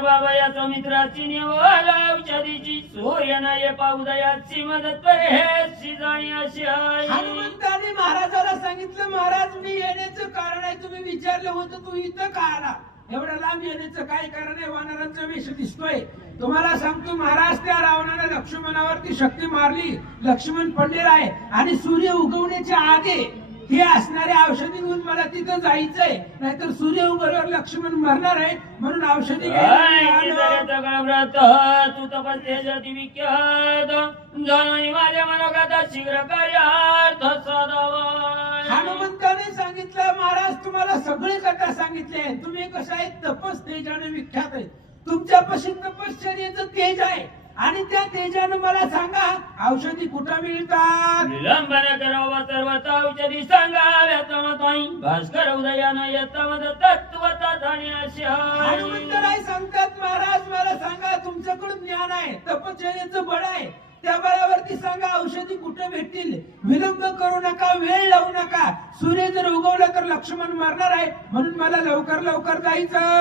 बाबा या सौमित्राची निवड औषधीची सूर्य नाही पाउदयाची मदत करे हे शिजाणी अशी आहे. हनुमंताने महाराजाला सांगितलं, महाराज मी येण्याचं कारण आहे. तुम्ही विचारलं होतं तू इथं का आला, एवढ्या लांब येण्याचं काय कारण आहे? वानरांचा वेश दिसतोय. तुम्हाला सांगतो महाराज, त्या रावणाने लक्ष्मणावरती शक्ती मारली, लक्ष्मण पडलेला आहे आणि सूर्य उगवण्याच्या आधी हे असणारे औषधी घेऊन मला तिथं जायचंय, नाहीतर सूर्य उगवल्यावर लक्ष्मण मरणार आहे. म्हणून औषधी व्रत तू तपस तेजती विख्यात जननी माझ्या मनोगता शीघ्र कार्यार्थ साधावा. हनुमंताने सांगितलं, महाराज तुम्हाला सगळी कथा सांगितली आहे. तुम्ही कसं आहे, तपस तेजाने विख्यात आहे. तुमच्यापाशी तपश्चर्याचं तेज आहे आणि त्या तेजानं मला सांगा औषधी कुठं मिळतात? विलंबन करावा सर्वत औषधी सांगाव्यात मतवाई भास्कर उदयानं यत्तमद तत्वता जाणी अशी आहे. हनुमंतराय सांगतात, महाराज मला सांगा, तुमच्याकडून ज्ञान आहे, तपश्चर्याचं बळ आहे, त्या बळावरती सांगा औषधी कुठे भेटतील. विलंब करू नका, वेळ लावू नका. सूर्य जर उगवला तर लक्ष्मण मरणार आहे, म्हणून मला लवकर लवकर जायचं.